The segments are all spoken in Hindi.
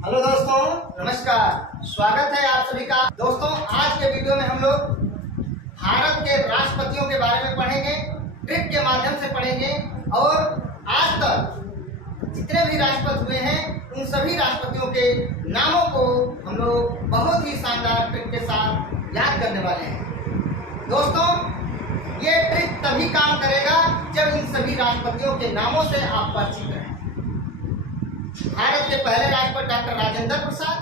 हेलो दोस्तों, नमस्कार। स्वागत है आप सभी का। दोस्तों, आज के वीडियो में हम लोग भारत के राष्ट्रपतियों के बारे में पढ़ेंगे, ट्रिक के माध्यम से पढ़ेंगे और आज तक जितने भी राष्ट्रपति हुए हैं उन सभी राष्ट्रपतियों के नामों को हम लोग बहुत ही शानदार ट्रिक के साथ याद करने वाले हैं। दोस्तों, ये ट्रिक तभी काम करेगा जब इन सभी राष्ट्रपतियों के नामों से आप परिचित रहें। भारत के पहले राष्ट्रपति डॉक्टर राजेंद्र प्रसाद,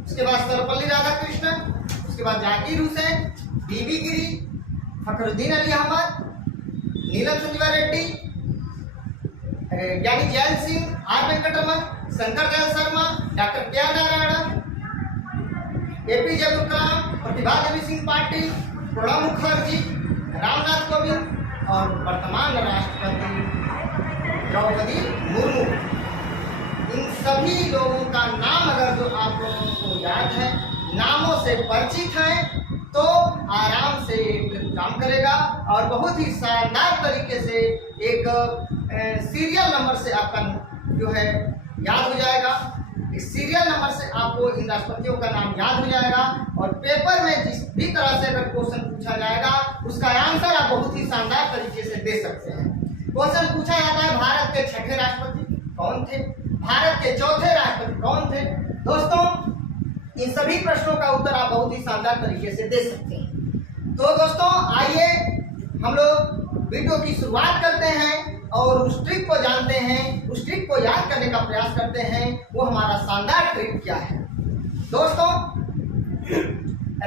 उसके बाद सर्वपल्ली राधाकृष्णन, उसके बाद जाकिर हुसैन, बीबी गिरी, फखरुद्दीन अली अहमद, नीलम संजीवा रेड्डी, ज्ञानी जैन सिंह, आर वेंकटरमन, शंकर दयाल शर्मा, डॉक्टर के आर नारायणन, एपीजे अब्दुल कलाम, प्रतिभा देवी सिंह पाटिल, प्रणब मुखर्जी, रामनाथ कोविंद और वर्तमान राष्ट्रपति द्रौपदी मुर्मू। इन सभी लोगों का नाम अगर जो आप लोगों को याद है, नामों से परिचित हैं, तो आराम से काम करेगा और बहुत ही शानदार तरीके से एक सीरियल नंबर से आपका जो है याद हो जाएगा। इस सीरियल नंबर से आपको इन राष्ट्रपतियों का नाम याद हो जाएगा और पेपर में जिस भी तरह से अगर क्वेश्चन पूछा जाएगा उसका आंसर आप बहुत ही शानदार तरीके से दे सकते हैं। क्वेश्चन पूछा जाता है, भारत के छठे राष्ट्रपति कौन थे, भारत के चौथे राष्ट्रपति कौन थे। दोस्तों, इन सभी प्रश्नों का उत्तर आप बहुत ही शानदार तरीके से दे सकते हैं। तो दोस्तों, आइए हम लोग वीडियो की शुरुआत करते हैं और उस ट्रिक को जानते हैं, उस ट्रिक को याद करने का प्रयास करते हैं। वो हमारा शानदार ट्रिक क्या है। दोस्तों,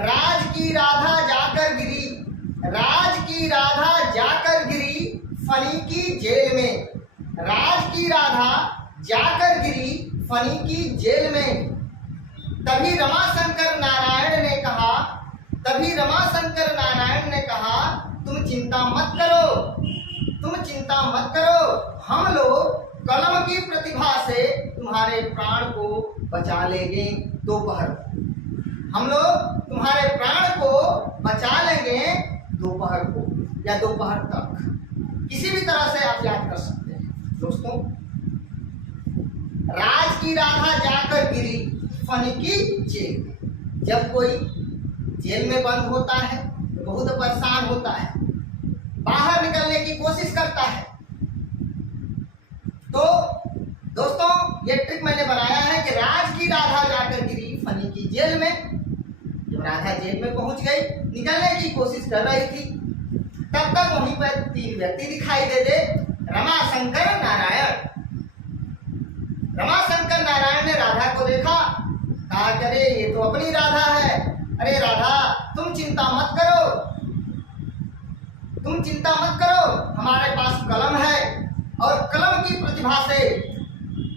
राज की राधा जाकर गिरी, राज की राधा जाकर गिरी फनी की जेल में, राज की राधा जाकर गिरी फनी की जेल में। तभी रमाशंकर नारायण ने कहा, तभी रमाशंकर नारायण ने कहा, तुम चिंता मत करो, तुम चिंता मत करो, हम लोग कलम की प्रतिभा से तुम्हारे प्राण को बचा लेंगे दोपहर, हम लोग तुम्हारे प्राण को बचा लेंगे दोपहर को या दोपहर तक। किसी भी तरह से आप याद कर सकते हैं। दोस्तों, राज की राधा जाकर गिरी फनी की जेल में। जब कोई जेल में बंद होता है तो बहुत परेशान होता है, बाहर निकलने की कोशिश करता है। तो दोस्तों, ये ट्रिक मैंने बनाया है कि राज की राधा जाकर गिरी फनी की जेल में। जब राधा जेल में पहुंच गई, निकलने की कोशिश कर रही थी, तब तक वहीं पर तीन व्यक्ति दिखाई दे रमाशंकर नारायण। रमाशंकर नारायण ने राधा को देखा, कहा अरे ये तो अपनी राधा है, अरे राधा तुम चिंता मत करो, तुम चिंता मत करो, हमारे पास कलम है और कलम की प्रतिभा से,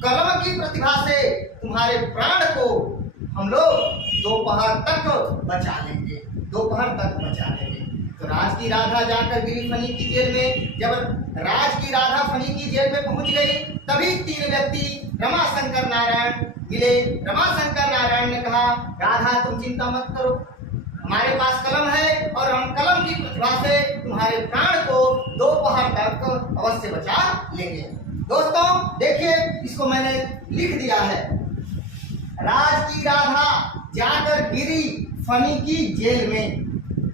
कलम की प्रतिभा से तुम्हारे प्राण को हम लोग दोपहर तक बचा लेंगे, दोपहर तक बचा लेंगे। तो राज की राधा जाकर गिरी फनी की जेल में। जब राज की राधा फनी की जेल में पहुंच गई, तभी तीन व्यक्ति रमाशंकर नारायण मिले। रमाशंकर नारायण ने कहा, राधा तुम चिंता मत करो, हमारे पास कलम है और हम कलम की प्रतिभा से तुम्हारे प्राण को दोपहर तक अवश्य बचा लेंगे। दोस्तों देखिए, इसको मैंने लिख दिया है, राज की राधा जाकर गिरी फनी की जेल में।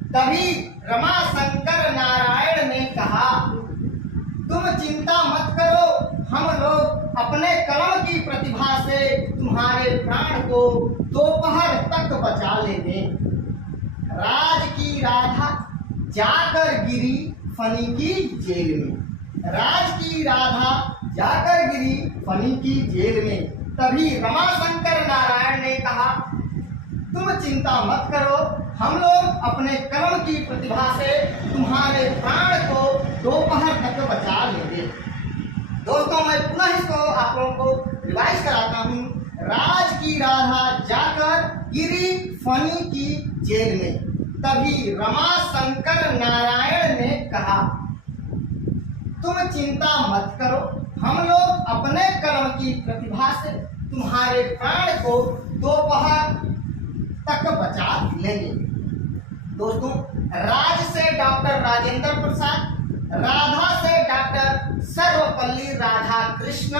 तभी रमाशंकर नारायण ने कहा, तुम चिंता मत करो, हम लोग अपने कलम की प्रतिभा से तुम्हारे प्राण को दोपहर तक बचा लेंगे। राज की राधा जाकर गिरी फनी की जेल में, राज की राधा जाकर गिरी फनी की जेल में। तभी रमाशंकर नारायण ने कहा, तुम चिंता मत करो, हम लोग अपने कलम की प्रतिभा से तुम्हारे प्राण को दोपहर तक बचा लेंगे। दोस्तों, मैं पुनः इसको आप लोगों को रिवाइज कराता हूँ। राज की राधा जाकर गिरी फनी की जेल में। तभी रमाशंकर नारायण ने कहा, तुम चिंता मत करो, हम लोग अपने कलम की प्रतिभा से तुम्हारे प्राण को दोपहर तक बचा लेंगे। दोस्तों, राज से डॉक्टर राजेंद्र प्रसाद, राधा से डॉक्टर सर्वपल्ली राधाकृष्ण,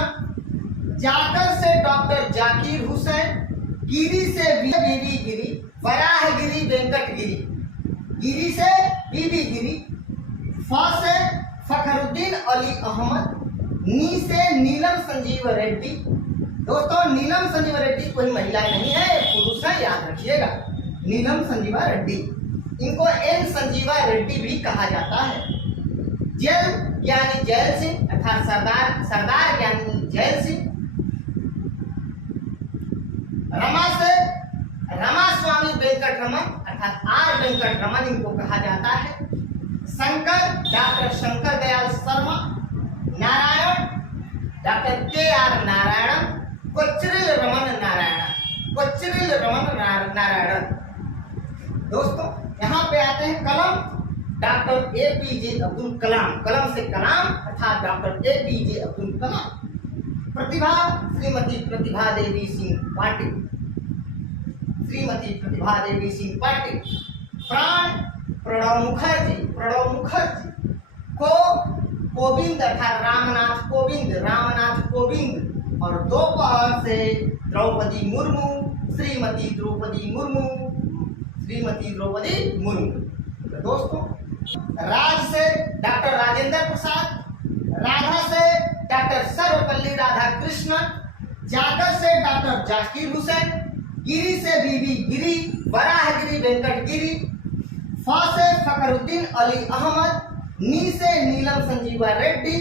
जाकर से डॉक्टर जाकिर हुसैन, गिरी से बीबी गिरी, वराहगिरी वेंकटगिरी, गिरी से बीबी गिरी, फ से फखरुद्दीन अली अहमद, नी से नीलम संजीव रेड्डी। दोस्तों नीलम संजीव रेड्डी कोई महिला नहीं है, पुरुष है, याद रखिएगा, नीलम संजीवा रेड्डी। इनको एन संजीवा रेड्डी भी कहा जाता है। जैल ज्ञानी जैल सिंह अर्थात सरदार ज्ञानी जैल सिंह। रमा से रामास्वामी वेंकट रमन अर्थात आर वेंकट रमन इनको कहा जाता है। शंकर डॉक्टर शंकर दयाल शर्मा। नारायण डॉक्टर के आर नारायण। कोच्चरिल रमन नारायण, कोच्चरिल रमन नारायण। दोस्तों यहाँ पे आते हैं कलम, डॉक्टर एपीजे अब्दुल कलाम, कलम से कलाम अर्थात डॉक्टर एपीजे अब्दुल कलाम। प्रतिभा श्रीमती प्रतिभा देवी सिंह पाटिल, श्रीमती प्रतिभा देवी सिंह पाटिल। प्राण प्रणव मुखर्जी, प्रणव मुखर्जी। कोविंद अर्थात रामनाथ कोविंद, रामनाथ कोविंद। और दोपहर से द्रौपदी मुर्मू, श्रीमती द्रौपदी मुर्मू, श्रीमती द्रौपदी मुर्मू। तो दोस्तों राज से डॉक्टर राजेंद्र प्रसाद, राधा से डॉक्टर सर्वपल्ली राधाकृष्णन, जाकर से डॉक्टर जाकिर हुसैन, गिरी से बीबी गिरी, वराहगिरी वेंकटगिरी, फ से फखरुद्दीन अली अहमद, नी से नीलम संजीवा रेड्डी,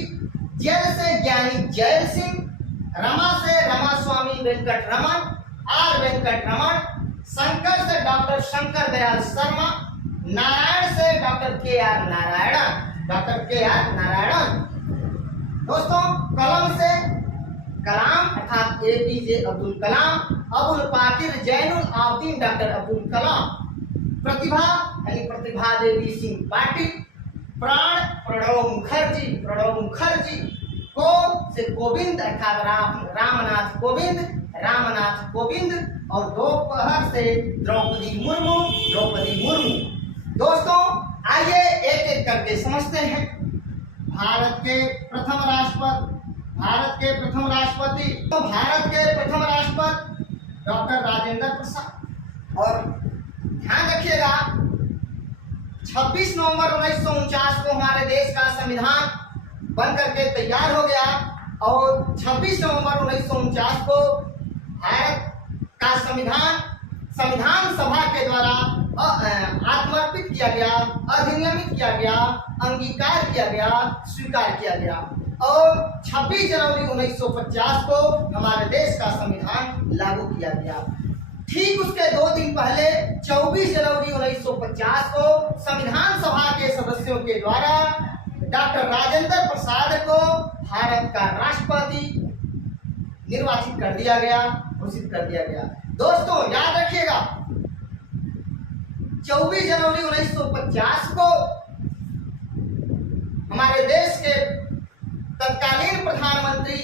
जैल से ज्ञानी जैल सिंह, रमा से रामास्वामी वेंकट रमन, आर वेंकट रमन, शंकर से डॉक्टर शंकर दयाल शर्मा, नारायण से डॉक्टर के आर नारायण, डॉक्टर के आर नारायण। दोस्तों कलम से कलाम अर्थात एपीजे अब्दुल कलाम, अबुल पाकिर जैनुल आबदीन डॉक्टर अब्दुल कलाम। प्रतिभा यानी प्रतिभा देवी सिंह पाटिल। प्राण प्रणव मुखर्जी, प्रणव मुखर्जी। को से गोविंद अर्थात रामनाथ कोविंद, रामनाथ कोविंद। और दोपहर से द्रौपदी मुर्मू, द्रौपदी मुर्मू। दोस्तों आइए एक एक करके समझते हैं। भारत के प्रथम राष्ट्रपति, भारत के प्रथम राष्ट्रपति, तो भारत के प्रथम राष्ट्रपति डॉक्टर राजेंद्र प्रसाद। और ध्यान रखिएगा 26 नवंबर 1949 को हमारे देश का संविधान बन करके तैयार हो गया और 26 नवंबर 1949 को भारत का संविधान सभा के द्वारा आत्मर्पित किया गया, अधिनियमित किया गया, अंगीकार किया गया, स्वीकार किया गया। और 26 जनवरी 1950 को हमारे देश का संविधान लागू किया गया। ठीक उसके 2 दिन पहले 24 जनवरी 1950 को संविधान सभा के सदस्यों के द्वारा डॉक्टर राजेंद्र प्रसाद को भारत का राष्ट्रपति निर्वाचित कर दिया गया, घोषित कर दिया गया। दोस्तों याद रखिएगा 24 जनवरी 1950 को हमारे देश के तत्कालीन प्रधानमंत्री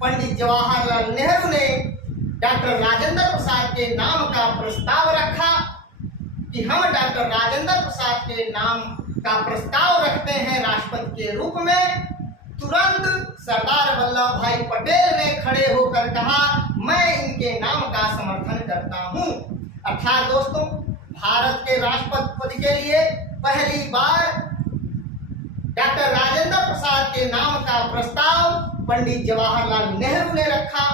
पंडित जवाहरलाल नेहरू ने डॉक्टर राजेंद्र प्रसाद के नाम का प्रस्ताव रखा कि हम डॉक्टर राजेंद्र प्रसाद के नाम का प्रस्ताव रखते हैं राष्ट्रपति के रूप में। तुरंत सरदार वल्लभ भाई पटेल ने खड़े होकर कहा मैं इनके नाम का समर्थन करता हूं। अर्थात दोस्तों भारत के राष्ट्रपति पद के लिए पहली बार डॉक्टर राजेंद्र प्रसाद के नाम का प्रस्ताव पंडित जवाहरलाल नेहरू ने रखा,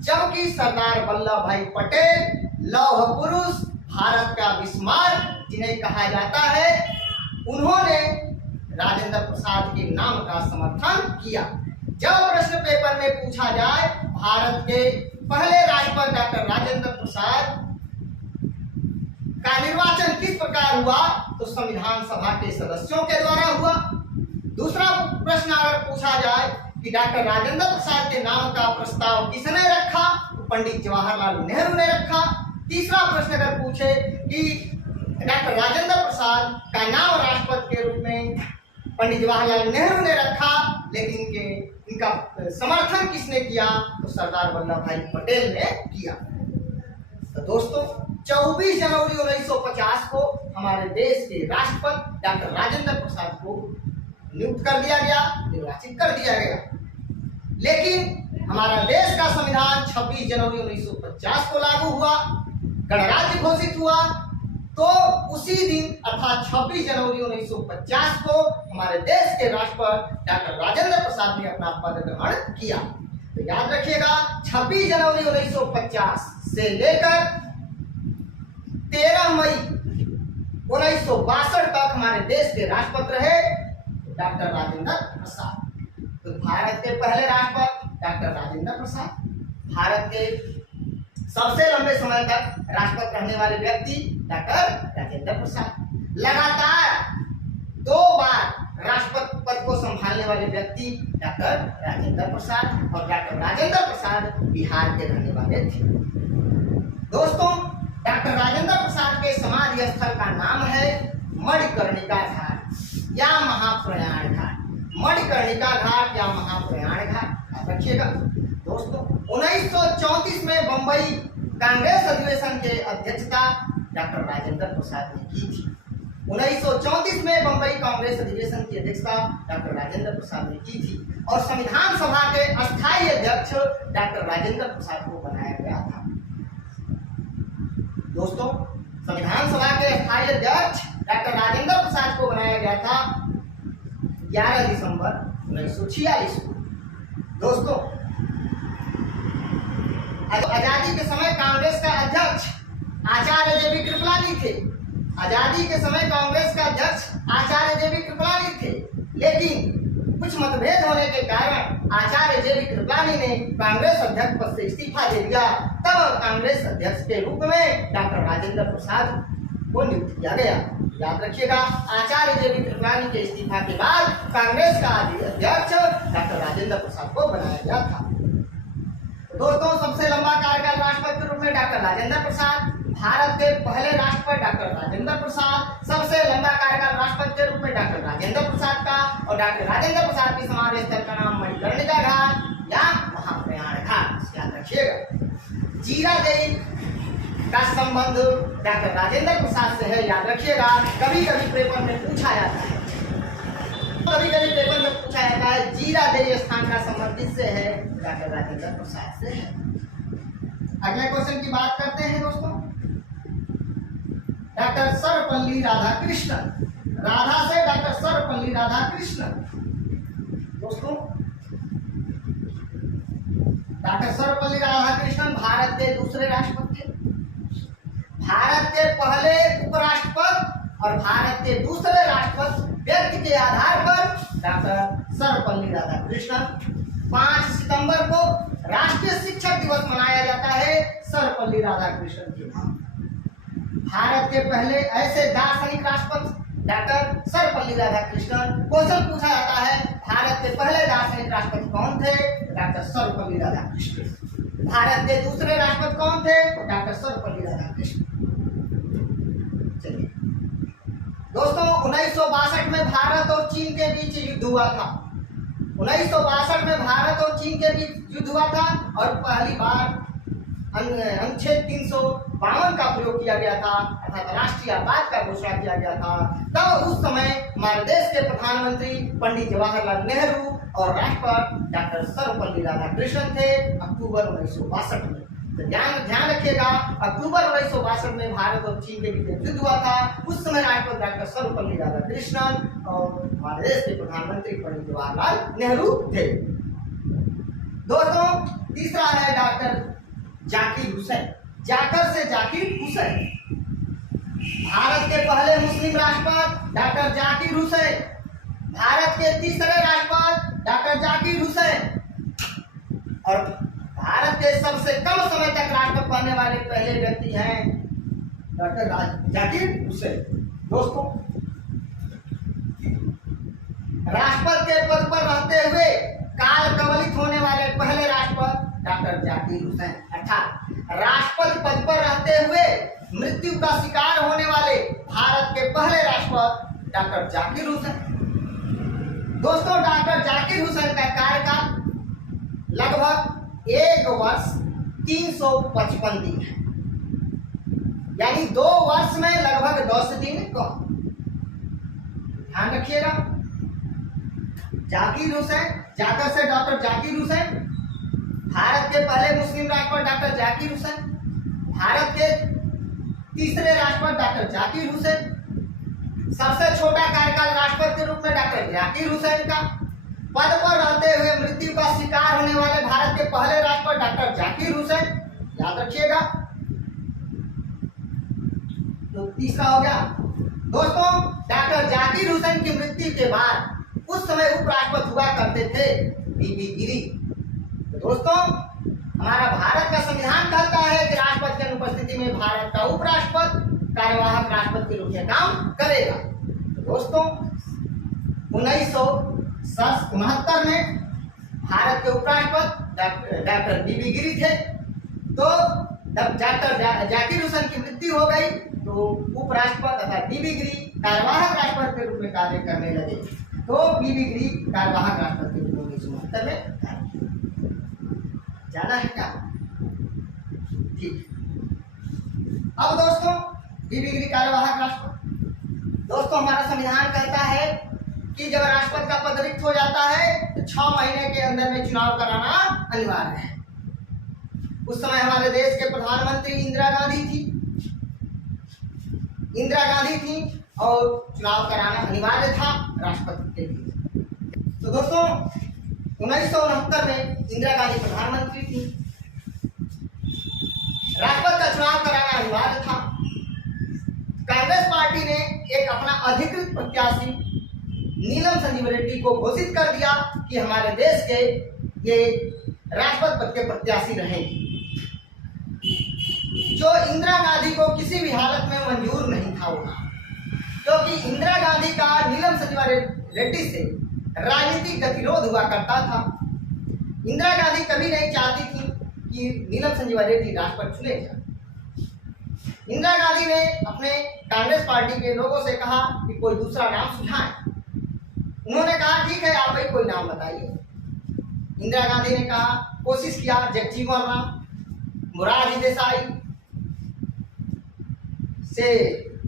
जबकि सरदार वल्लभ भाई पटेल लौह पुरुष, भारत का बिस्मार्क जिन्हें कहा जाता है, उन्होंने राजेंद्र प्रसाद के नाम का समर्थन किया। जब प्रश्न पेपर में पूछा जाए भारत के पहले राष्ट्रपति डॉक्टर राजेंद्र प्रसाद का निर्वाचन किस प्रकार हुआ, तो संविधान सभा के सदस्यों के द्वारा हुआ। दूसरा प्रश्न अगर पूछा जाए कि डॉक्टर राजेंद्र प्रसाद के नाम का प्रस्ताव किसने रखा, तो पंडित जवाहरलाल नेहरू ने रखा। तीसरा प्रश्न अगर पूछे कि डॉक्टर राजेंद्र प्रसाद का नाम राष्ट्रपति के रूप में पंडित जवाहरलाल नेहरू ने रखा, लेकिन इनका समर्थन किसने किया, तो सरदार वल्लभ भाई पटेल ने किया। तो दोस्तों 24 जनवरी 1950 को हमारे देश के राष्ट्रपति डॉक्टर राजेंद्र प्रसाद को नियुक्त कर दिया गया, निर्वाचित कर दिया गया। लेकिन हमारा देश का संविधान 26 जनवरी 1950 को लागू हुआ, गणराज्य घोषित हुआ, तो उसी दिन अर्थात 26 जनवरी 1950 को हमारे देश के राष्ट्रपति डॉक्टर राजेंद्र प्रसाद ने अपना पद ग्रहण किया। तो याद रखिएगा 26 जनवरी 1950 से लेकर 13 मई 1962 तक हमारे देश के राष्ट्रपति रहे डॉक्टर राजेंद्र प्रसाद। तो भारत के पहले राष्ट्रपति डॉक्टर राजेंद्र प्रसाद, भारत के सबसे लंबे समय तक राष्ट्रपति रहने वाले व्यक्ति डॉक्टर राजेंद्र प्रसाद, लगातार 2 बार राष्ट्रपति पद को संभालने वाले व्यक्ति डॉक्टर राजेंद्र प्रसाद, और डॉक्टर राजेंद्र प्रसाद बिहार के रहने वाले थे। दोस्तों, डॉक्टर राजेंद्र प्रसाद के समाधि स्थल का नाम है मणिकर्णिका घाट या महाप्रयाण घाट। मणिकर्णिका घाट या महाप्रयाण घाट याद रखिएगा। दोस्तों, 1934 में बंबई कांग्रेस अधिवेशन के अध्यक्षता डॉक्टर राजेंद्र प्रसाद ने की थी। 1934 में बंबई कांग्रेस अधिवेशन की अध्यक्षता डॉक्टर राजेंद्र प्रसाद ने की थी और संविधान सभा के अस्थायी अध्यक्ष डॉक्टर राजेंद्र प्रसाद को बनाया गया था। दोस्तों, संविधान सभा के अस्थायी अध्यक्ष डॉक्टर राजेंद्र प्रसाद को बनाया गया था 11 दिसंबर 1946 को। दोस्तों, आजादी के समय कांग्रेस का अध्यक्ष आचार्य जेबी कृपलानी थे। आजादी के समय कांग्रेस का अध्यक्ष आचार्य जेबी कृपलानी थे, लेकिन कुछ मतभेद होने के कारण आचार्य जेबी कृपलानी ने कांग्रेस अध्यक्ष पद से इस्तीफा दे दिया। तब कांग्रेस अध्यक्ष के रूप में डॉक्टर राजेंद्र प्रसाद को नियुक्त किया गया। याद रखिएगा, आचार्य जेबी कृपलानी के इस्तीफा के बाद कांग्रेस का अध्यक्ष डॉक्टर राजेंद्र प्रसाद को बनाया गया था। दोस्तों, सबसे लंबा कार्यकाल राष्ट्रपति के रूप में डॉक्टर राजेंद्र प्रसाद, भारत के पहले राष्ट्रपति डॉक्टर राजेंद्र प्रसाद, सबसे लंबा कार्यकाल राष्ट्रपति के रूप में डॉक्टर राजेंद्र प्रसाद का, और डॉक्टर राजेंद्र प्रसाद की समाधि स्थल का नाम मणिकर्णिका घाट या महाप्रयाण घाट। याद रखिएगा। जीरादेई का संबंध डॉक्टर राजेंद्र प्रसाद से है। याद रखिएगा, कभी कभी पेपर में पूछा जाता है, जीरादेई स्थान का संबंध किससे है? डॉक्टर राजेंद्र प्रसाद से है। अगले क्वेश्चन की बात करते हैं दोस्तों। डॉक्टर सर्वपल्ली राधाकृष्णन, राधा से डॉक्टर सर्वपल्ली राधाकृष्णन। दोस्तों, डॉक्टर सर्वपल्ली राधाकृष्णन भारत के दूसरे राष्ट्रपति थे। भारत के पहले उपराष्ट्रपति और भारत के दूसरे राष्ट्रपति व्यक्ति के आधार पर डॉक्टर सर्वपल्ली राधाकृष्णन। 5 सितंबर को राष्ट्रीय शिक्षक दिवस मनाया जाता है सर्वपल्ली राधाकृष्णन के नाम। भारत के पहले ऐसे दार्शनिक राष्ट्रपति डॉक्टर सर्वपल्ली राधाकृष्णन। क्वेश्चन पूछा जाता है, भारत के पहले दार्शनिक राष्ट्रपति कौन थे? डॉक्टर सर्वपल्ली राधाकृष्णन। भारत के दूसरे राष्ट्रपति कौन थे? डॉक्टर सर्वपल्ली राधाकृष्णन। चलिए दोस्तों, 1962 में भारत और चीन के बीच युद्ध हुआ था। 1962 में भारत और चीन के बीच युद्ध हुआ था और पहली बार अनुच्छेद 352 का प्रयोग किया गया था, अर्थात राष्ट्रीयवाद का घोषणा किया गया था। तब उस समय हमारे देश के प्रधानमंत्री पंडित जवाहरलाल नेहरू और राष्ट्रपति डॉक्टर सर्वपल्ली राधाकृष्णन थे। अक्टूबर 1962 में, तो ध्यान रखिएगा, अक्टूबर 1962 में भारत और चीन के बीच युद्ध हुआ था। उस समय राष्ट्रपति डॉक्टर सर्वपल्ली राधाकृष्णन और हमारे देश के प्रधानमंत्री पंडित जवाहरलाल नेहरू थे। दोस्तों, तीसरा है डॉक्टर जाकिर हुसैन, जाकर से जाकिर हुसैन। भारत के पहले मुस्लिम राष्ट्रपति डॉक्टर जाकिर हुसैन, भारत के तीसरे राष्ट्रपति डॉक्टर जाकिर हुसैन, और भारत के सबसे कम समय तक राष्ट्रपति बनने वाले पहले व्यक्ति हैं डॉक्टर जाकिर हुसैन। दोस्तों, राष्ट्रपति के पद पर रहते हुए काल कवलित होने वाले पहले राष्ट्रपति डॉक्टर जाकिर हुसैन, अर्थात राष्ट्रपति पद पर रहते हुए मृत्यु का शिकार होने वाले भारत के पहले राष्ट्रपति डॉक्टर जाकिर हुसैन। दोस्तों, डॉक्टर जाकिर हुसैन का कार्यकाल लगभग 1 वर्ष 355 दिन है, यानी 2 वर्ष में लगभग 10 दिन कम। ध्यान रखिएगा। जाकिर हुसैन, जाकर से डॉक्टर जाकिर हुसैन भारत के पहले मुस्लिम राष्ट्रपति डॉक्टर जाकिर हुसैन, भारत के तीसरे राष्ट्रपति डॉक्टर जाकिर हुसैन, सबसे छोटा कार्यकाल राष्ट्रपति के रूप में डॉक्टर जाकिर हुसैन का, पद पर रहते हुए मृत्यु का शिकार होने वाले भारत के पहले राष्ट्रपति डॉक्टर जाकिर हुसैन, याद रखिएगा। तो तीसरा हो गया दोस्तों, डॉक्टर जाकिर हुसैन की मृत्यु के बाद उस समय उपराष्ट्रपति हुआ करते थे बीबी गिरी। तो दोस्तों, हमारा भारत का संविधान कहता है कि राष्ट्रपति की अनुपस्थिति में भारत का उपराष्ट्रपति कार्यवाहक राष्ट्रपति के रूप में काम करेगा। तो दोस्तों, 1969 में भारत के उपराष्ट्रपति डॉक्टर बीबी गिरी थे। तो जब डॉक्टर जाकिर हुसैन की मृत्यु हो गई तो उपराष्ट्रपति तथा बीबी गिरी कार्यवाहक राष्ट्रपति के रूप में कार्य करने लगे। तो बीबी गिरी कार्यवाहक राष्ट्रपति के रूप में 1969 में जाना है क्या? ठीक। अब दोस्तों, बीबी गिरी कार्यवाहक राष्ट्रपति। दोस्तों, हमारा संविधान कहता है कि जब राष्ट्रपति का पद रिक्त हो जाता है तो 6 महीने के अंदर में चुनाव कराना अनिवार्य है। उस समय हमारे देश के प्रधानमंत्री इंदिरा गांधी थी और चुनाव कराना अनिवार्य था राष्ट्रपति के लिए। तो दोस्तों, 1969 में इंदिरा गांधी प्रधानमंत्री थी, राष्ट्रपति का चुनाव कराना अनिवार्य था। कांग्रेस पार्टी ने एक अपना अधिकृत प्रत्याशी नीलम संजीव रेड्डी को घोषित कर दिया कि हमारे देश के ये राष्ट्रपति पद के प्रत्याशी रहेंगे, जो इंदिरा गांधी को किसी भी हालत में मंजूर नहीं था होना, क्योंकि इंदिरा गांधी का नीलम संजीव रेड्डी से राजनीतिक गतिरोध हुआ करता था। इंदिरा गांधी कभी नहीं चाहती थी कि नीलम संजीव रेड्डी राष्ट्रपति चुने जाए। इंदिरा गांधी ने अपने कांग्रेस पार्टी के लोगों से कहा कि कोई दूसरा नाम सुझाएं। उन्होंने कहा ठीक है, आप ही कोई नाम बताइए। इंदिरा गांधी ने कहा, कोशिश किया जगजीवन राम, मोरारजी देसाई से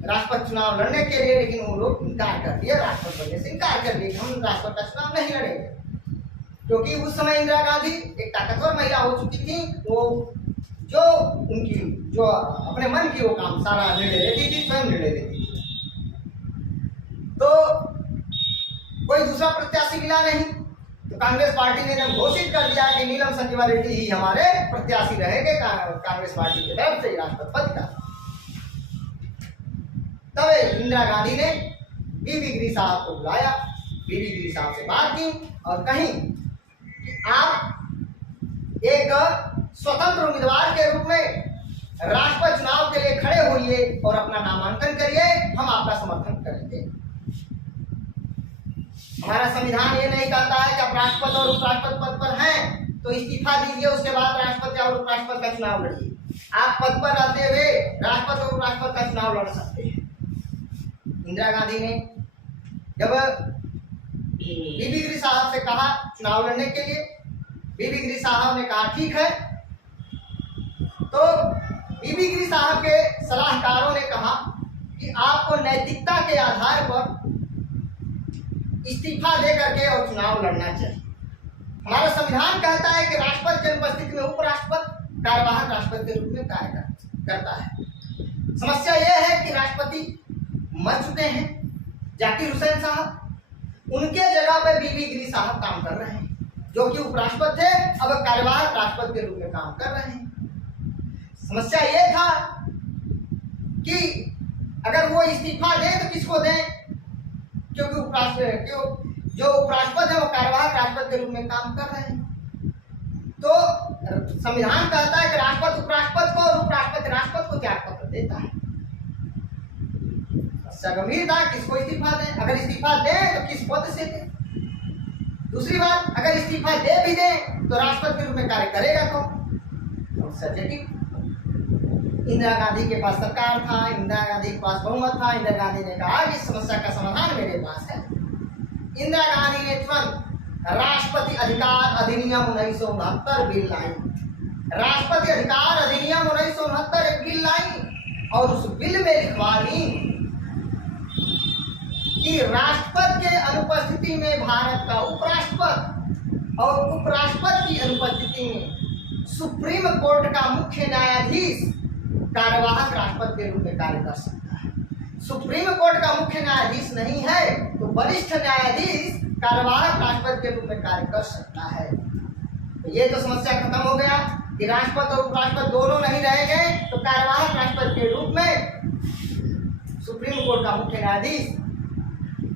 राष्ट्रपति चुनाव लड़ने के लिए, लेकिन वो लोग इनकार कर दिए, राष्ट्रपति बनने से इनकार कर दिए कि हम राष्ट्रपति का चुनाव नहीं लड़ेंगे। क्योंकि उस समय इंदिरा गांधी एक ताकतवर महिला हो चुकी थी, वो जो अपने मन की वो काम सारा निर्णय लेती थी, स्वयं निर्णय लेती थी। तो कोई दूसरा प्रत्याशी मिला नहीं, तो कांग्रेस पार्टी ने जब घोषित कर दिया कि नीलम संजीव रेड्डी ही हमारे प्रत्याशी रहेंगे कांग्रेस पार्टी की तरफ से राष्ट्रपति पद का, तब इंदिरा गांधी ने बीबी गिरी साहब को बुलाया, बीबी गिरी साहब से बात की और कही कि आप एक स्वतंत्र उम्मीदवार के रूप में राष्ट्रपति चुनाव के लिए खड़े होइए और अपना नामांकन करिए, हम आपका समर्थन करेंगे। हमारा संविधान ये नहीं कहता है कि आप राष्ट्रपति और उपराष्ट्रपति पद पर हैं तो इस्तीफा दीजिए, उसके बाद राष्ट्रपति और उपराष्ट्रपति का चुनाव लड़िए। आप पद पर रहते हुए राष्ट्रपति और उपराष्ट्रपति का चुनाव लड़ सकते हैं। इंदिरा गांधी ने जब बीबी गिरी साहब से कहा चुनाव लड़ने के लिए, बीबी गिरी साहब ने कहा ठीक है। तो बीबी गिरी साहब के सलाहकारों ने कहा कि आपको नैतिकता के आधार पर इस्तीफा दे करके और चुनाव लड़ना चाहिए। हमारा संविधान कहता है कि राष्ट्रपति की उपस्थिति में उपराष्ट्रपति कार्यवाहक राष्ट्रपति के रूप में कार्य करता है। समस्या यह है कि राष्ट्रपति मर चुके हैं जाकिर हुसैन साहब, उनके जगह पे बीबी गिरी साहब काम कर रहे हैं, जो कि उपराष्ट्रपति थे, अब कार्यवाहक राष्ट्रपति के रूप में काम कर रहे हैं। समस्या यह था कि अगर वो इस्तीफा दें तो किसको दें, क्योंकि जो उपराष्ट्रपति है वो कार्यवाहक राष्ट्रपति के रूप में काम कर रहे हैं। तो संविधान कहता है कि राष्ट्रपति उपराष्ट्रपति को और उपराष्ट्रपति राष्ट्रपति को त्याग पत्र देता है। गंभीर था, किसको इस्तीफा दें, अगर इस्तीफा दें तो किस पद से दें। दूसरी बात, अगर इस्तीफा दे भी दें तो राष्ट्रपति के रूप में कार्य करेगा कौन? सचेत इंदिरा गांधी के पास सरकार था, इंदिरा गांधी के पास बहुमत था। इंदिरा गांधी ने कहा कि इस समस्या का समाधान मेरे पास है। इंदिरा गांधी ने तुरंत राष्ट्रपति अधिकार अधिनियम 1969 बिल लाई। राष्ट्रपति अधिकार अधिनियम 1969 एक बिल लाई और उस बिल में लिखवा दी कि राष्ट्रपति के अनुपस्थिति में भारत का उपराष्ट्रपति और उपराष्ट्रपति की अनुपस्थिति में सुप्रीम कोर्ट का मुख्य न्यायाधीश कार्यवाहक राष्ट्रपति के रूप में कार्य कर सकता है। सुप्रीम कोर्ट का मुख्य न्यायाधीश नहीं है तो वरिष्ठ न्यायाधीश कार्यवाहक राष्ट्रपति के रूप में कार्य कर सकता है। तो ये तो समस्या खत्म हो गया कि राष्ट्रपति और उपराष्ट्रपति दोनों नहीं रहेंगे तो कार्यवाहक राष्ट्रपति के रूप में सुप्रीम कोर्ट का मुख्य न्यायाधीश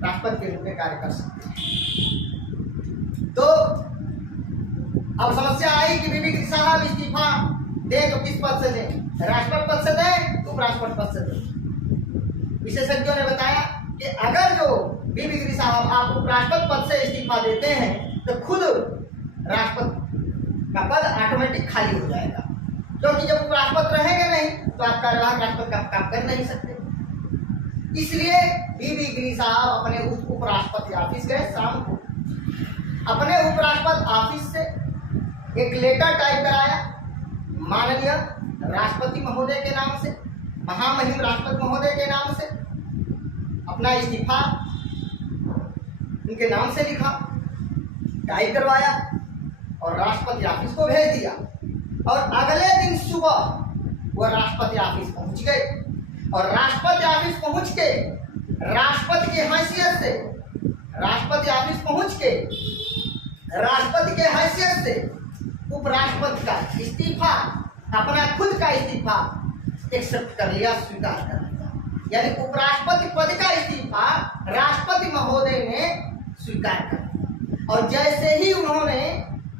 राष्ट्रपति के रूप में कार्य कर सकते हैं। तो अब समस्या आई कि बीबी गिरी साहब इस्तीफा दें तो किस पद से दें, राष्ट्रपति पद से दें, उपराष्ट्रपति पद से दें। विशेषज्ञों ने बताया कि अगर जो बीबी गिरी साहब आप उपराष्ट्रपति पद से इस्तीफा देते हैं तो खुद राष्ट्रपति का पद ऑटोमेटिक खाली हो जाएगा, क्योंकि जब उपराष्ट्रपति रहेंगे नहीं तो आप कार्यवाहक राष्ट्रपति का काम कर नहीं सकते। इसलिए बीबी गिरी साहब अपने उपराष्ट्रपति ऑफिस गए शाम को, अपने उपराष्ट्रपति ऑफिस से एक लेटर टाइप कराया माननीय राष्ट्रपति महोदय के नाम से, महामहिम राष्ट्रपति महोदय के नाम से, अपना इस्तीफा उनके नाम से लिखा, टाइप करवाया और राष्ट्रपति ऑफिस को भेज दिया। और अगले दिन सुबह वह राष्ट्रपति ऑफिस पहुंच गए और राष्ट्रपति ऑफिस पहुंच के राष्ट्रपति की हैसियत से उपराष्ट्रपति का इस्तीफा, अपना खुद का इस्तीफा एक्सेप्ट कर लिया, स्वीकार कर लिया। यानी उपराष्ट्रपति पद का इस्तीफा राष्ट्रपति महोदय ने स्वीकार कर लिया। और जैसे ही उन्होंने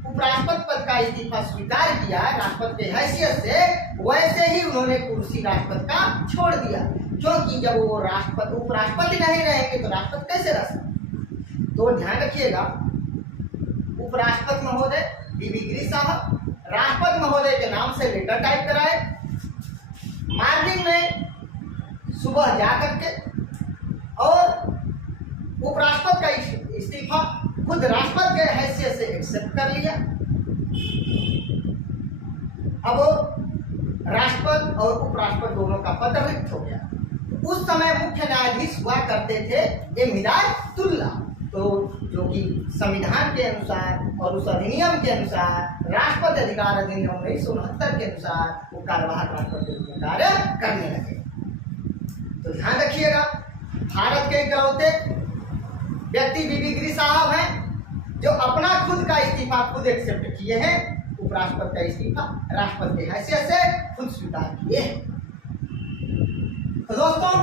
उपराष्ट्रपति पद का इस्तीफा स्वीकार किया राष्ट्रपति की हैसियत से, वैसे ही उन्होंने कुर्सी राष्ट्रपति का छोड़ दिया, क्योंकि जब वो उपराष्ट्रपति नहीं रहेंगे तो राष्ट्रपति कैसे रह सकते। तो ध्यान रखिएगा, उपराष्ट्रपति महोदय बीबी गिरी साहब राष्ट्रपति महोदय के नाम से लेटर टाइप कराए, मॉर्निंग में सुबह जाकर के, और उपराष्ट्रपति का इस्तीफा खुद राष्ट्रपति के हैसियत से एक्सेप्ट कर लिया। अब राष्ट्रपति और उपराष्ट्रपति दोनों का पद रिक्त हो गया। उस समय मुख्य न्यायाधीश हुआ करते थे एम हिदायतुल्लाह, तो जो कि संविधान के अनुसार और उस अधिनियम के अनुसार राष्ट्रपति अधिकार अधिनियम 1969 के अनुसार वो कार्यवाहक राष्ट्रपति के रूप में कार्य करने लगे। तो ध्यान रखिएगा, भारत के इकलौते व्यक्ति बीबी गिरी साहब हैं जो अपना खुद का इस्तीफा खुद एक्सेप्ट किए हैं, उपराष्ट्रपति का इस्तीफा राष्ट्रपति की हैसियत से खुद स्वीकार किए हैं। तो दोस्तों,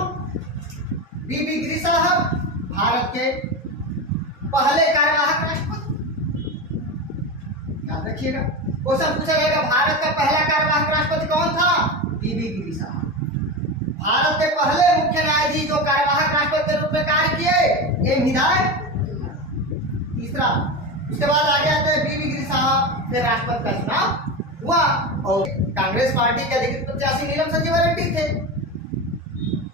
बीबी गिरी साहब भारत के पहले कार्यवाहक राष्ट्रपति, याद रखिएगा। क्वेश्चन पूछा जाएगा भारत का पहला कार्यवाहक राष्ट्रपति कौन था? बीबी गिरी साहब। भारत के पहले मुख्य न्यायाधीश जो कार्यवाहक राष्ट्रपति के रूप में कार्य किए एम हिदायतुल्लाह। तीसरा, उसके बाद आगे आते हैं बीबी गिरी साहब, फिर राष्ट्रपति का चुनाव हुआ और कांग्रेस पार्टी के अधिकृत प्रत्याशी नीलम संजीव रेड्डी थे।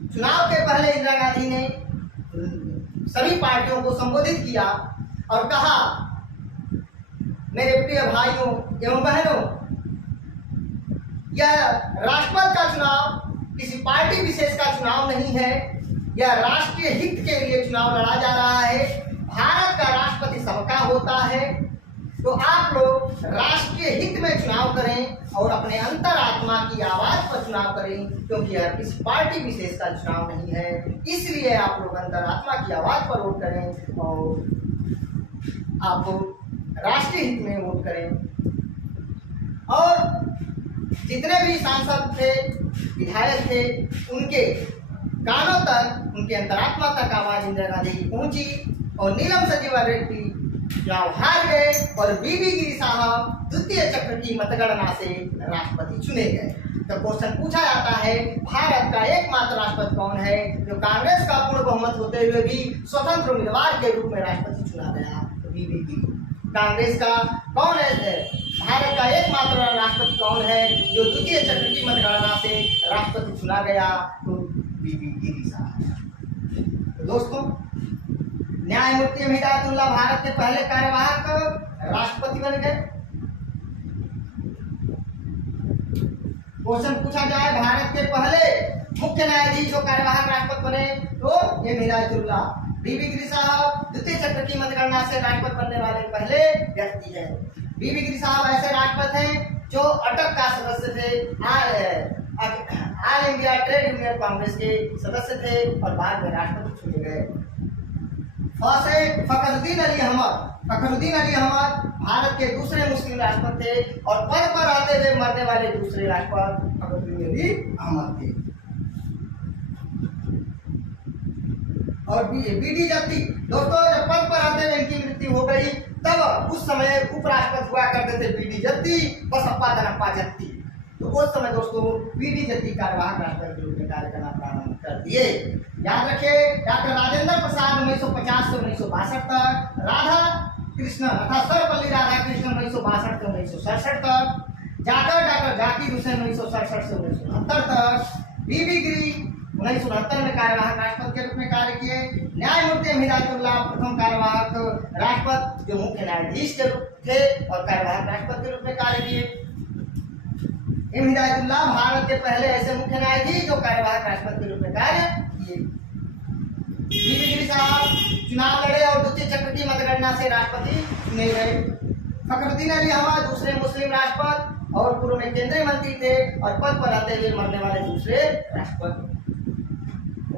चुनाव के पहले इंदिरा गांधी ने सभी पार्टियों को संबोधित किया और कहा, मेरे प्रिय भाइयों एवं बहनों, यह राष्ट्रपति का चुनाव किसी पार्टी विशेष का चुनाव नहीं है, यह राष्ट्रीय हित के लिए चुनाव लड़ा जा रहा है। भारत का राष्ट्रपति सबका होता है, तो आप लोग राष्ट्रीय हित में चुनाव करें और अपने अंतरात्मा की आवाज पर चुनाव करें, क्योंकि यह किसी पार्टी विशेष का चुनाव नहीं है। इसलिए आप लोग अंतरात्मा की आवाज पर वोट करें और आप राष्ट्रीय हित में वोट करें। और जितने भी सांसद थे, विधायक थे, उनके कानों तक, उनके अंतरात्मा तक आवाज इंदिरा गांधी की पहुंची और नीलम संजीव रेड्डी चुनाव हार गए और बीबी गिरी साहब द्वितीय चक्र की मतगणना से राष्ट्रपति चुने गए। तो क्वेश्चन पूछा जाता है, भारत का एकमात्र राष्ट्रपति कौन है जो कांग्रेस का पूर्ण बहुमत होते हुए भी स्वतंत्र उम्मीदवार के रूप में राष्ट्रपति चुना गया? तो बीबी गिरी। कांग्रेस का कौन है? भारत का एकमात्र राष्ट्रपति कौन है जो द्वितीय चक्र की मतगणना से राष्ट्रपति चुना गया? तो बीबी गिरी साहब। तो दोस्तों, न्यायमूर्ति एम हिदायतुल्लाह भारत के पहले कार्यवाहक राष्ट्रपति बन गए। क्वेश्चन पूछा जाए, भारत के पहले मुख्य न्यायाधीश जो कार्यवाहक राष्ट्रपति बने तो एम हिदायतुल्लाह। बीबी गिरी साहब द्वितीय चक्र की मतगणना से राष्ट्रपति बनने वाले पहले व्यक्ति हैं। बीबी गिरी साहब ऐसे राष्ट्रपति हैं जो अटक का सदस्य थे, all India trade union Congress के सदस्य थे और बाद में राष्ट्रपति चुने गए। फखरुद्दीन अली अहमद भारत के दूसरे मुस्लिम राष्ट्रपति थे और पद पर आते हुए मरने वाले दूसरे राष्ट्रपति फखरुद्दीन अली अहमद थे। और बीडी जत्ती, दोस्तों जब पद पर आते हुए इनकी मृत्यु हो गई तब उस समय उपराष्ट्रपति हुआ करते थे बीडी जत्ती, बसप्पा दनप्पा जत्ती। तो उस समय दोस्तों बीडी जत्ती कार्यवाहक राष्ट्रपति के रूप में कार्य करना प्रारंभ कर दिए। याद रखिए, डॉक्टर राजेंद्र प्रसाद 1950 से 1962 तक, राधा कृष्णन तथा सर्वपल्ली राधाकृष्णन 1962 से 1967 तक, डॉक्टर जाकिर हुसैन 1967 से 1969 तक, बीबी गिरी 1969 में कार्यवाहक राष्ट्रपति के रूप में कार्य किए। न्यायमूर्ति हिदायतुल्लाह प्रथम कार्यवाहक राष्ट्रपति जो मुख्य न्यायाधीश के रूप थे और कार्यवाहक राष्ट्रपति के रूप में कार्य किए। हिदायतुल्लाह भारत के पहले ऐसे मुख्य न्यायाधीश जो कार्यवाहक राष्ट्रपति के रूप में कार्य किए। बीबी गिरी साहब चुनाव लड़े और द्वितीय चक्र की मतगणना से राष्ट्रपति चुने गए। फखरुद्दीन अली अहमद दूसरे मुस्लिम राष्ट्रपति और पूर्व में केंद्रीय मंत्री थे और पद पर रहते हुए मरने वाले दूसरे राष्ट्रपति।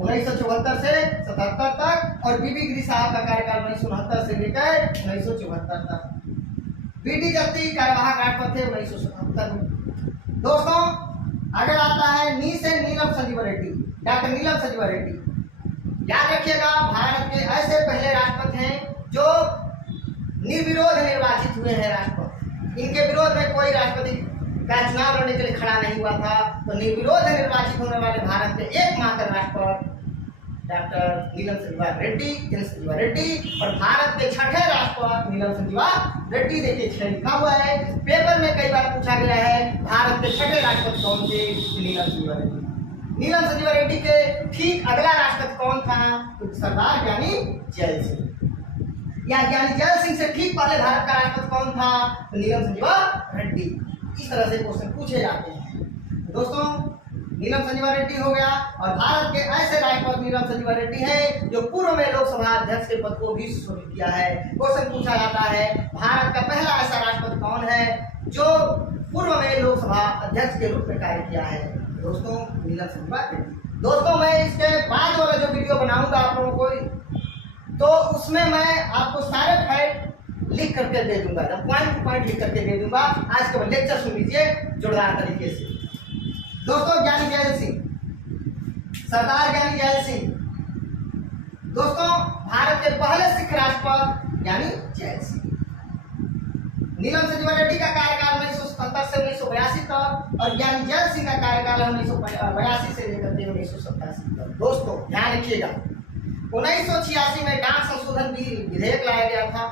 1974 से 77 तक और बीबी गिरी साहब का कार्यकाल 1969 से लेकर 1974 तक। बीडी जत्ती कार्यवाहक राष्ट्रपति थे 1977 में। दोस्तों आगे आता है नीलम संजीवा रेड्डी, डॉक्टर नीलम संजीवा रेड्डी। याद रखिएगा, भारत के ऐसे पहले राष्ट्रपति हैं जो निर्विरोध निर्वाचित हुए हैं राष्ट्रपति। इनके विरोध में कोई राष्ट्रपति का चुनाव लड़ने के लिए खड़ा नहीं हुआ था। तो निर्विरोध निर्वाचित होने वाले भारत के एकमात्र राष्ट्रपति डॉक्टर नीलम संजीवा रेड्डी और भारत के छठे राष्ट्रपति नीलम संजीवा रेड्डी। देखिए 6 लिखा हुआ है, पेपर में कई बार पूछा गया है भारत के छठे राष्ट्रपति कौन थे? नीलम संजीवा रेड्डी। नीलम संजीवा रेड्डी के ठीक अगला राष्ट्रपति कौन था? तो सरदार ज्ञानी जैल सिंह। या ज्ञानी जैल सिंह से ठीक पहले भारत का राष्ट्रपति कौन था? तो नीलम संजीवा रेड्डी। इस तरह से क्वेश्चन पूछे जाते हैं। दोस्तों नीलम संजीवा रेड्डी हो गया और भारत के ऐसे राष्ट्रपति नीलम संजीवा रेड्डी हैं जो पूर्व में लोकसभा अध्यक्ष के पद को भी सुशोभित किया है। क्वेश्चन पूछा जाता है भारत का पहला ऐसा राष्ट्रपति कौन है जो पूर्व में लोकसभा अध्यक्ष के रूप में कार्य किया है? दोस्तों नीलम संजीवा रेड्डी। दोस्तों मैं इसके बाद वाला जो वीडियो बनाऊंगा आप लोगों को, तो उसमें मैं आपको सारे फैक्ट लिख करके दे दूंगा, पॉइंट टू पॉइंट लिख करके दे दूंगा। आज का लेक्चर सुन लीजिए जोरदार तरीके से। दोस्तों ज्ञानी जैल सिंह, सरदार ज्ञानी जैल सिंह। दोस्तों भारत के पहले सिख राष्ट्रपति ज्ञानी जैल सिंह। नीलम संजीवा रेड्डी का कार्यकाल 1977 से 1982 तक और ज्ञानी जैल सिंह का कार्यकाल 1982 से लेकर 1987 तक। दोस्तों ध्यान रखिएगा, 1986 में डाक संशोधन विधेयक लाया गया था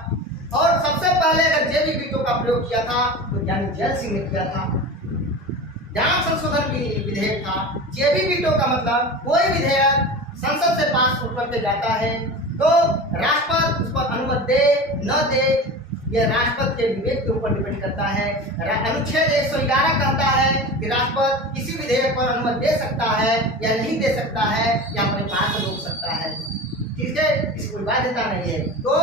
और सबसे पहले अगर जेबी वीटो का प्रयोग किया था तो ज्ञानी जैल सिंह ने किया था। डाक संशोधन विधेयक था। जेबी वीटो का मतलब कोई विधेयक संसद से पास होकर के जाता है तो राष्ट्रपति उस पर अनुमति दे न दे, यह राष्ट्रपति के विवेक के ऊपर डिपेंड करता है। अनुच्छेद 111 कहता है कि राष्ट्रपति किसी विधेयक पर अनुमति दे सकता है या नहीं दे सकता है या अपने पास रोक सकता है, ठीक है, इसकी कोई बाध्यता नहीं है। तो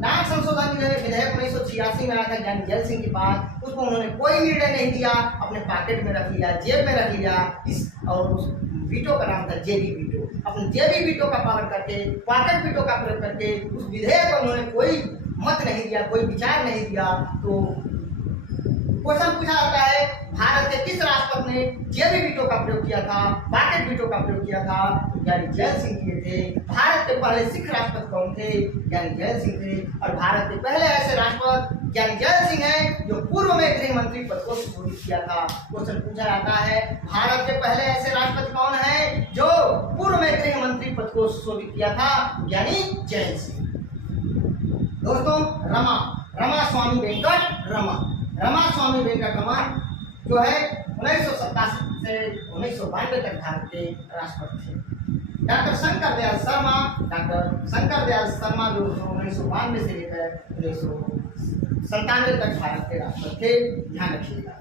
डाक संशोधन विधेयक 1986 में आया था ज्ञानी जैल सिंह के पास, उसको उन्होंने कोई निर्णय नहीं दिया, अपने पॉकेट में रख लिया, जेब में रख लिया। और उस वीटो का नाम था जेबी वीटो। अपने जेबी वीटो का पावर करके, पॉकेट वीटो का प्रयोग करके उस विधेयक पर उन्होंने कोई मत नहीं दिया, कोई विचार नहीं दिया। तो क्वेश्चन पूछा जाता है भारत के किस राष्ट्रपति ने जेबी वीटो का प्रयोग किया था, पॉकेट वीटो का प्रयोग किया था? तो ज्ञानी जैल सिंह किए थे। भारत के पहले सिख राष्ट्रपति कौन थे? ज्ञानी जैल सिंह थे। और भारत के पहले ऐसे राष्ट्रपति ज्ञानी जैल सिंह हैं जो पूर्व में गृह मंत्री पद को सुशोभित किया था। क्वेश्चन पूछा जाता है भारत के पहले ऐसे राष्ट्रपति कौन है जो पूर्व में गृह मंत्री पद को सुशोभित किया था? ज्ञानी जैल सिंह। दोस्तों रमा स्वामी वेंकट रमन जो है 1987 से 1992 तक भारत के राष्ट्रपति थे। डॉक्टर शंकर दयाल शर्मा जो 1992 से लेकर 1997 तक भारत के राष्ट्रपति थे। ध्यान रखिएगा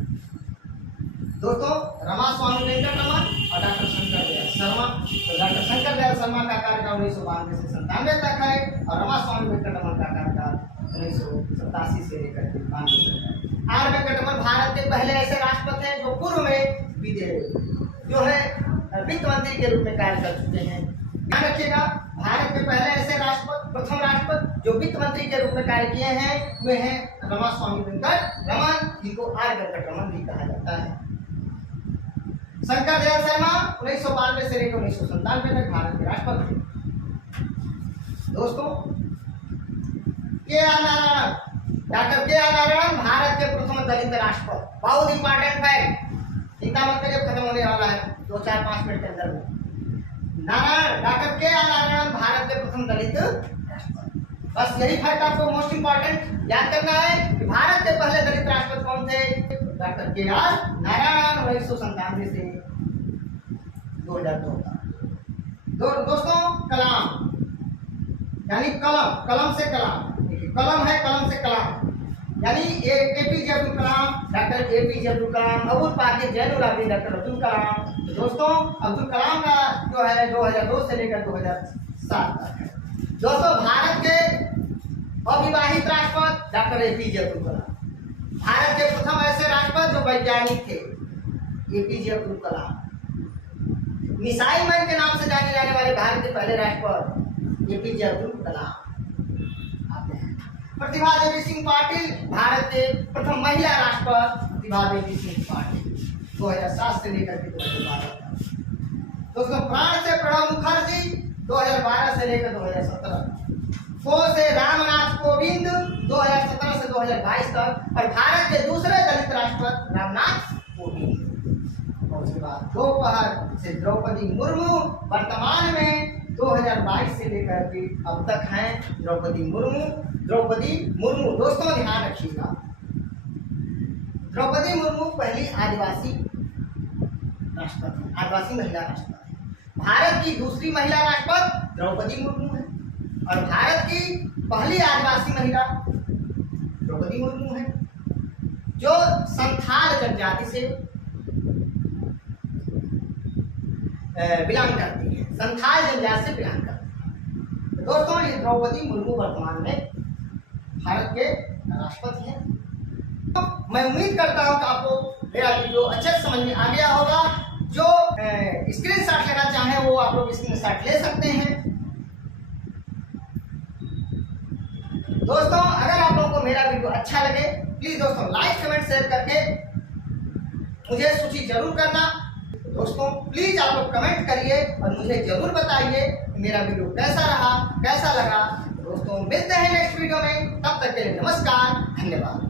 दोस्तों, रमा स्वामी वेंकट रमन और डॉक्टर शंकर दयाल शर्मा। तो डॉक्टर शंकर दयाल शर्मा का कार्यकाल 1992 से 97 तक है और रमा स्वामी वेंकट रमन का कार्यकाल 1987 से लेकर 92 तक है। आर वेंकटरमन भारत के पहले ऐसे राष्ट्रपति हैं जो पूर्व में जो है वित्त मंत्री के रूप में कार्य कर चुके हैं। ध्यान रखिएगा, भारत के पहले ऐसे राष्ट्रपति, प्रथम राष्ट्रपति जो वित्त मंत्री के रूप में कार्य किए हैं वे हैं रामास्वामी वेंकटरमन, जिनको आर वेंकटरमन भी कहा जाता है। शंकर दयाल शर्मा 1992 से लेकर 1997 तक भारत के राष्ट्रपति थे। दोस्तों, के आर नारायण, डॉक्टर के आर नारायण भारत के प्रथम दलित राष्ट्रपति। बहुत इंपॉर्टेंट फैक्ट, चिंता मत करिए, खत्म होने वाला है 2-4-5 मिनट के अंदर में। नारायण, डॉक्टर के आर नारायण भारत के प्रथम दलित राष्ट्रपति। बस यही फैक्ट आपको मोस्ट इंपॉर्टेंट याद करना है कि भारत के पहले दलित राष्ट्रपति कौन थे? डॉक्टर के आर नारायण, 1997 से 2002 तक। दोस्तों, कलाम यानी कलम, कलम से कलाम, कलम है कलम से कलाम, यानी APJ Abdul Kalam, doctor APJ Abdul Kalam, Abul Pakir Zainul Abidin doctor Abdul Kalam. तो दोस्तों, अब्दुल कलाम का जो है 2002 से लेकर 2007 तक है। दोस्तों, भारत के अविवाहित राष्ट्रपति डॉक्टर एपीजे अब्दुल कलाम। भारत के प्रथम ऐसे राष्ट्रपति जो वैज्ञानिक थे APJ Abdul Kalam. Missile man के नाम से जाने जाने वाले भारत के पहले राष्ट्रपति एपीजे अब्दुल कलाम आते हैं। प्रतिभा देवी सिंह पाटिल भारत के प्रथम महिला राष्ट्रपति। प्रतिभा देवी सिंह पाटिल 2007 से लेकर के 2012 तक। दोस्तों, प्राण से प्रणब मुखर्जी 2012 से लेकर 2017। को से रामनाथ कोविंद 2017 से 2022 तक। और भारत के दूसरे दलित राष्ट्रपति रामनाथ कोविंद। और उसके बाद दोपहर से द्रौपदी मुर्मू वर्तमान में 2022 से लेकर के अब तक हैं द्रौपदी मुर्मू। दोस्तों, ध्यान रखिएगा, द्रौपदी मुर्मू पहली आदिवासी राष्ट्रपति, आदिवासी महिला राष्ट्रपति। भारत की दूसरी महिला राष्ट्रपति द्रौपदी मुर्मू है और भारत की पहली आदिवासी महिला द्रौपदी मुर्मू है, जो संथाल जनजाति से बिलोंग करती है, संथाल जनजाति से बिलोंग करती है। तो दोस्तों, ये द्रौपदी मुर्मू वर्तमान में भारत के राष्ट्रपति हैं। तो मैं उम्मीद करता हूं कि आपको मेरा वीडियो अच्छे से समझ में आ गया होगा। जो स्क्रीनशॉट लेना चाहें वो आप लोग स्क्रीनशॉट ले सकते हैं। दोस्तों, अगर आप लोगों को मेरा वीडियो अच्छा लगे प्लीज दोस्तों लाइक कमेंट शेयर करके मुझे सूची जरूर करना। दोस्तों, प्लीज आप लोग कमेंट करिए और मुझे जरूर बताइए मेरा वीडियो कैसा रहा, कैसा लगा। दोस्तों, मिलते हैं नेक्स्ट वीडियो में, तब तक के लिए नमस्कार, धन्यवाद।